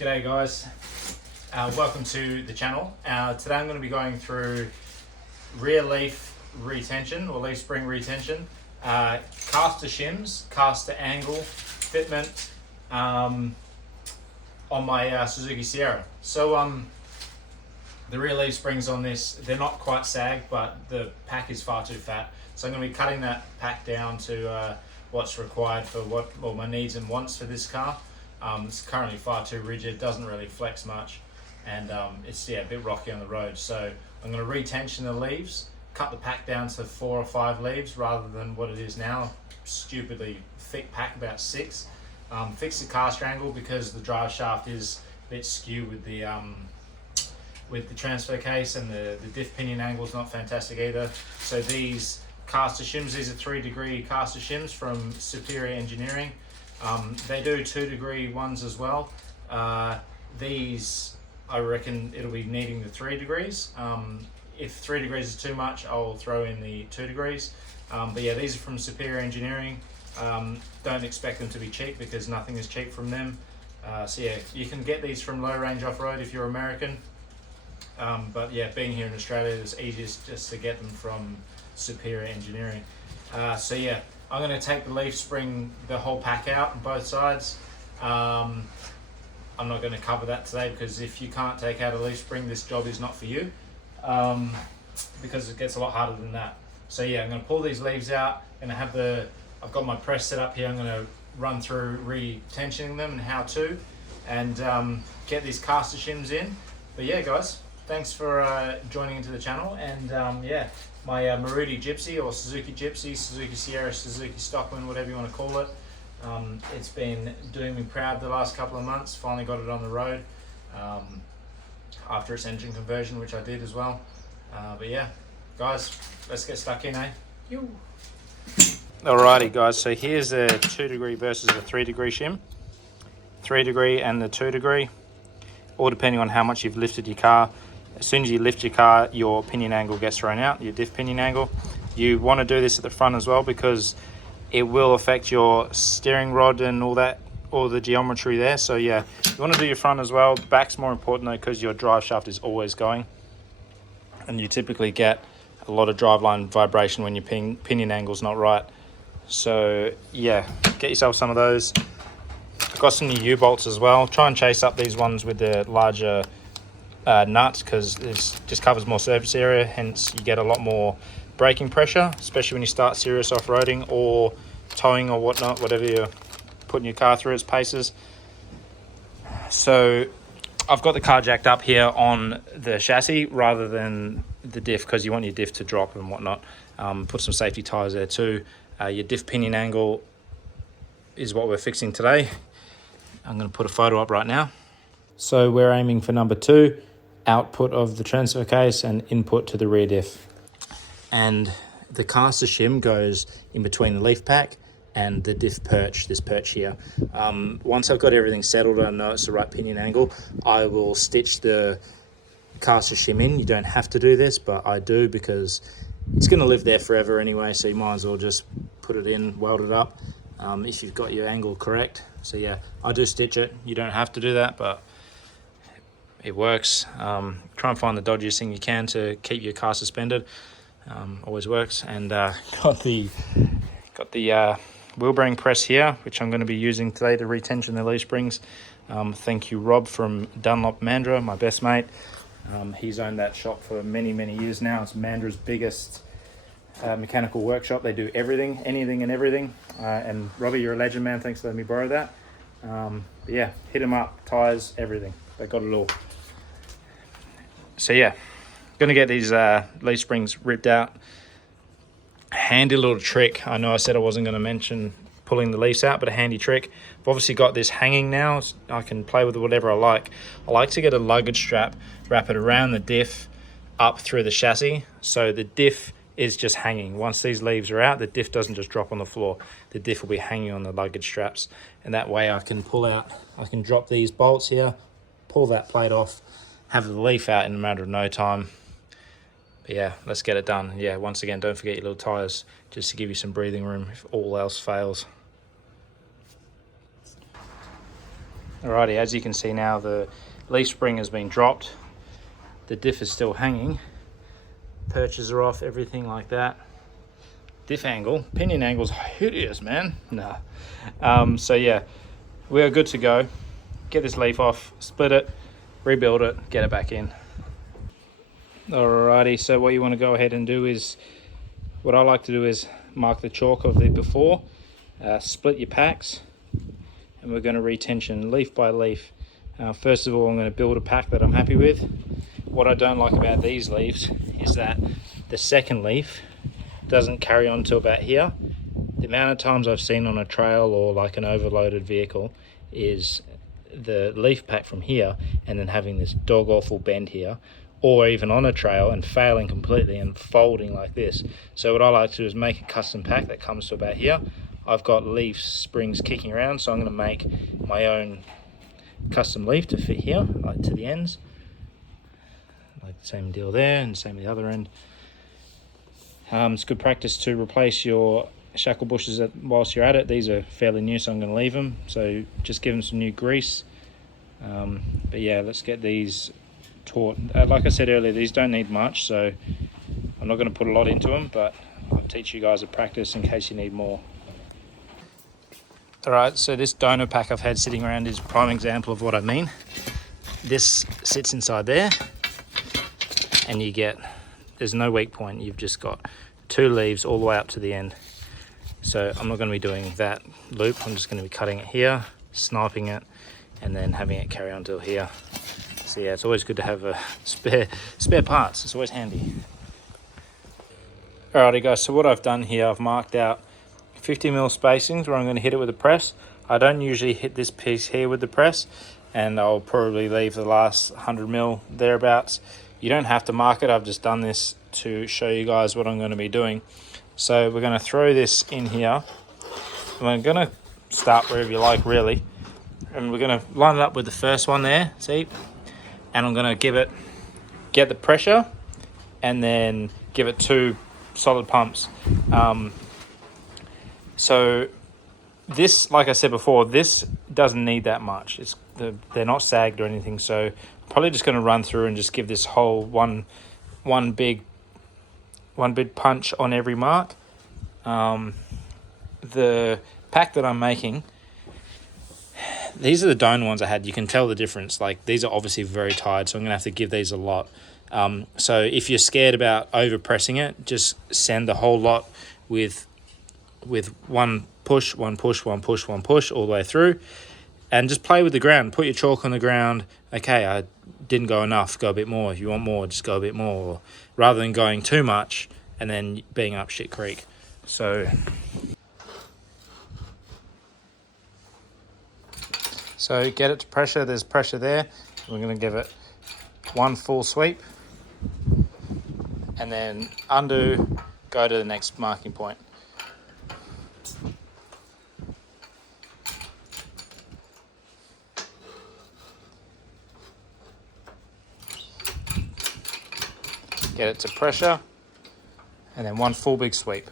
G'day guys, welcome to the channel. Today I'm going to be going through rear leaf retention or leaf spring retention, caster shims, caster angle fitment on my Suzuki Sierra. So the rear leaf springs on this, they're not quite sag, but the pack is far too fat. So I'm going to be cutting that pack down to what's required for my needs and wants for this car. It's currently far too rigid, doesn't really flex much, and it's a bit rocky on the road. So I'm going to retension the leaves, cut the pack down to 4 or 5 leaves rather than what it is now, stupidly thick pack, about 6. Fix the caster angle because the drive shaft is a bit skewed with the transfer case, and the diff pinion angle is not fantastic either. So these caster shims, these are 3-degree caster shims from Superior Engineering. They do 2-degree ones as well. These, I reckon it'll be needing the 3 degrees. If 3 degrees is too much, I'll throw in the 2 degrees. But yeah, these are from Superior Engineering. Don't expect them to be cheap because nothing is cheap from them. So yeah, you can get these from Low Range Off-Road if you're American. But yeah, being here in Australia, it's easiest just to get them from Superior Engineering. So yeah, I'm going to take the leaf spring, the whole pack out on both sides. I'm not going to cover that today because if you can't take out a leaf spring, this job is not for you, because it gets a lot harder than that. So yeah, I'm going to pull these leaves out, and I've got my press set up here. I'm going to run through retensioning them and how to, and get these caster shims in. But yeah, guys, thanks for joining into the channel, and yeah, my Maruti Gypsy or Suzuki Gypsy, Suzuki Sierra, Suzuki Stockman, whatever you want to call it. It's been doing me proud the last couple of months. Finally got it on the road after its engine conversion, which I did as well. But yeah, guys, let's get stuck in, eh? Alrighty guys, so here's a 2-degree versus a 3-degree shim. 3-degree and the 2-degree, all depending on how much you've lifted your car. As soon as you lift your car, your pinion angle gets thrown out, your diff pinion angle. You want to do this at the front as well because it will affect your steering rod and all that, all the geometry there. So yeah, you want to do your front as well. Back's more important though because your drive shaft is always going, and you typically get a lot of driveline vibration when your pinion angle's not right. So yeah, get yourself some of those. I've got some new U-bolts as well. Try and chase up these ones with the larger nuts because it just covers more surface area, hence you get a lot more braking pressure, especially when you start serious off-roading or towing or whatnot, whatever you're putting your car through its paces. So I've got the car jacked up here on the chassis rather than the diff because you want your diff to drop and whatnot. Put some safety tires there too. Your diff pinion angle is what we're fixing today. I'm going to put a photo up right now. So we're aiming for number 2, output of the transfer case and input to the rear diff. And the caster shim goes in between the leaf pack and the diff perch, this perch here. Once I've got everything settled, I know it's the right pinion angle, I will stitch the caster shim in. You don't have to do this, but I do because it's going to live there forever anyway, so you might as well just put it in, weld it up, if you've got your angle correct. So yeah, I do stitch it. You don't have to do that, but it works. Try and find the dodgiest thing you can to keep your car suspended. Always works. And got the wheel bearing press here, which I'm going to be using today to retension the leaf springs. Thank you, Rob from Dunlop Mandurah, my best mate. He's owned that shop for many years now. It's Mandurah's biggest mechanical workshop. They do everything, anything and everything. And Robbie, you're a legend, man. Thanks for letting me borrow that. But yeah, hit him up, tires, everything. They got it all. So yeah, gonna get these leaf springs ripped out. Handy little trick. I know I said I wasn't going to mention pulling the leaves out, but a handy trick. I've obviously got this hanging now. I can play with it whatever I like. I like to get a luggage strap, wrap it around the diff up through the chassis, so the diff is just hanging. Once these leaves are out, the diff doesn't just drop on the floor. The diff will be hanging on the luggage straps, and that way I can pull out, I can drop these bolts here, pull that plate off, have the leaf out in a matter of no time. But yeah, let's get it done. Yeah, once again, don't forget your little tires just to give you some breathing room if all else fails. Alrighty, as you can see now, the leaf spring has been dropped. The diff is still hanging. Perches are off, everything like that. Diff angle, pinion angle's hideous, man. Nah. So yeah, we are good to go. Get this leaf off, split it, rebuild it, get it back in. Alrighty, so what you want to go ahead and do is, what I like to do is mark the chalk of the before, split your packs, and we're going to retension leaf by leaf. First of all, I'm going to build a pack that I'm happy with. What I don't like about these leaves is that the second leaf doesn't carry on to about here. The amount of times I've seen on a trail or like an overloaded vehicle is the leaf pack from here and then having this dog awful bend here, or even on a trail and failing completely and folding like this. So what I like to do is make a custom pack that comes to about here. I've got leaf springs kicking around, so I'm going to make my own custom leaf to fit here, like to the ends. Like the same deal there and same the other end. It's good practice to replace your shackle bushes whilst you're at it. These are fairly new, so I'm going to leave them. So just give them some new grease. But yeah, let's get these taut. Like I said earlier, these don't need much, so I'm not going to put a lot into them, but I'll teach you guys a practice in case you need more. Alright, so this donor pack I've had sitting around is a prime example of what I mean. This sits inside there, and there's no weak point. You've just got 2 leaves all the way up to the end. So I'm not going to be doing that loop. I'm just going to be cutting it here, sniping it, and then having it carry on till here. So yeah, it's always good to have a spare parts. It's always handy. Alrighty guys, so what I've done here, I've marked out 50mm spacings where I'm going to hit it with a press. I don't usually hit this piece here with the press, and I'll probably leave the last 100mm thereabouts. You don't have to mark it. I've just done this to show you guys what I'm going to be doing. So we're going to throw this in here. I'm going to start wherever you like, really. And we're going to line it up with the first one there, see? And I'm going to get the pressure, and then give it 2 solid pumps. So this, like I said before, this doesn't need that much. They're not sagged or anything, so I'm probably just going to run through and just give this whole one big punch on every mark. The pack that I'm making, these are the Doan ones I had. You can tell the difference. Like, these are obviously very tired, so I'm going to have to give these a lot. So if you're scared about over pressing it, just send the whole lot with one push, one push, one push, one push all the way through, and just play with the ground. Put your chalk on the ground. Okay, I didn't go enough, go a bit more. If you want more, just go a bit more, rather than going too much and then being up shit creek. So get it to pressure. There's pressure there. We're going to give it 1 full sweep, and then undo, go to the next marking point. Get it to pressure, and then 1 full big sweep.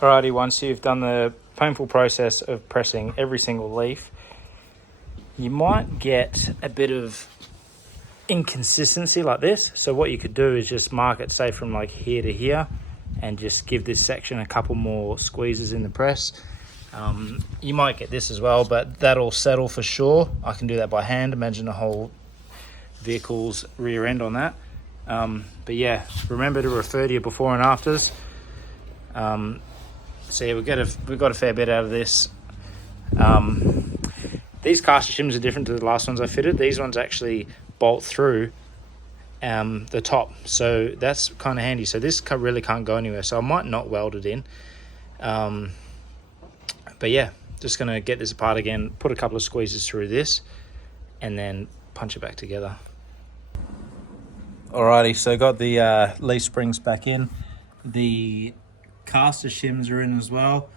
Alrighty, once you've done the painful process of pressing every single leaf, you might get a bit of inconsistency like this. So what you could do is just mark it, say, from like here to here, and just give this section a couple more squeezes in the press. You might get this as well, but that'll settle for sure. I can do that by hand. Imagine the whole vehicle's rear end on that. But yeah, remember to refer to your before and afters. So yeah, we've got a fair bit out of this. These caster shims are different to the last ones I fitted. These ones actually bolt through the top, so that's kind of handy. So this really can't go anywhere, so I might not weld it in, but yeah, just gonna get this apart again, put a couple of squeezes through this, and then punch it back together. Alrighty, so got the leaf springs back in, the caster shims are in as well.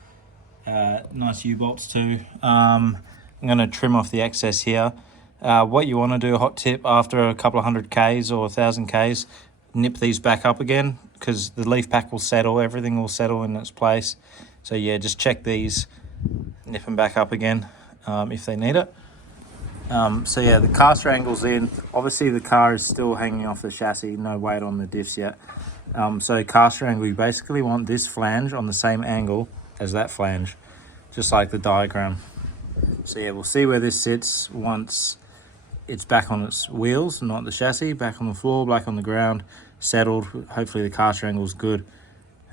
Nice U-bolts too. I'm going to trim off the excess here. What you want to do, a hot tip, after a couple of 100 Ks or 1,000 Ks, nip these back up again, because the leaf pack will settle, everything will settle in its place. So yeah, just check these, nip them back up again if they need it. So yeah, the caster angle's in. Obviously the car is still hanging off the chassis, no weight on the diffs yet. So caster angle, you basically want this flange on the same angle as that flange, just like the diagram. So yeah, we'll see where this sits once it's back on its wheels, not the chassis, back on the floor, back on the ground, settled. Hopefully the caster angle's good.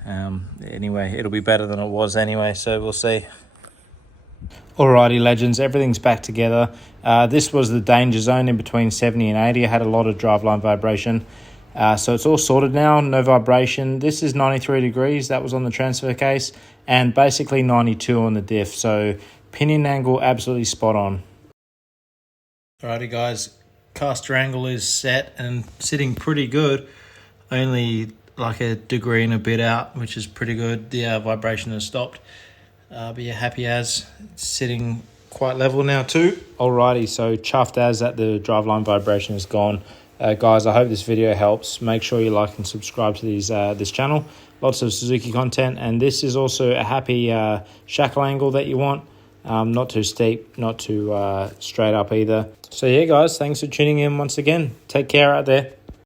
Anyway, it'll be better than it was anyway, so we'll see. Alrighty legends, everything's back together. This was the danger zone in between 70 and 80. I had a lot of driveline vibration. So it's all sorted now, no vibration. This is 93 degrees, that was on the transfer case, and basically 92 on the diff. So pinion angle absolutely spot on. Alrighty guys, caster angle is set and sitting pretty good. Only like a degree and a bit out, which is pretty good. The vibration has stopped. But yeah, happy as. It's sitting quite level now too. Alrighty, so chuffed as that the driveline vibration is gone. Guys, I hope this video helps. Make sure you like and subscribe to this channel. Lots of Suzuki content, and this is also a happy shackle angle that you want. Not too steep, not too straight up either. So yeah guys, thanks for tuning in once again. Take care out there.